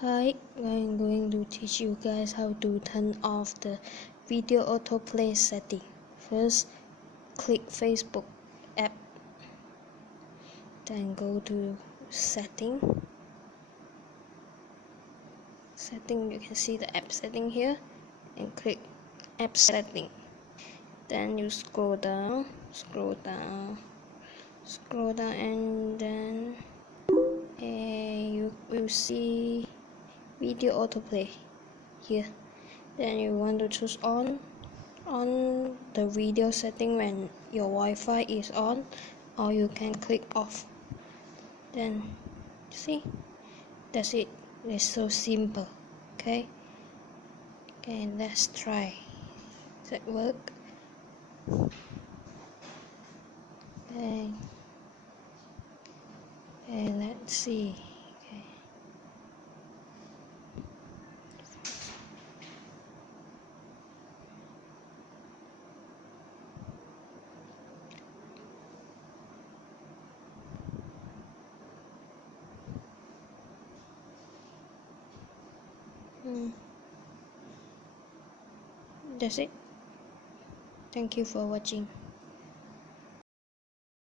Hi, I'm going to teach you guys how to turn off the video autoplay setting. First, click Facebook app, then go to setting. You can see the app setting here, and click app setting. Then you scroll down, and then you will see video autoplay here. Then you want to choose on the video setting when your Wi-Fi is on, or you can click off. Then see, that's it. It's so simple. Okay, let's try. Does that work? Okay, let's see. Okay. That's it. Thank you for watching.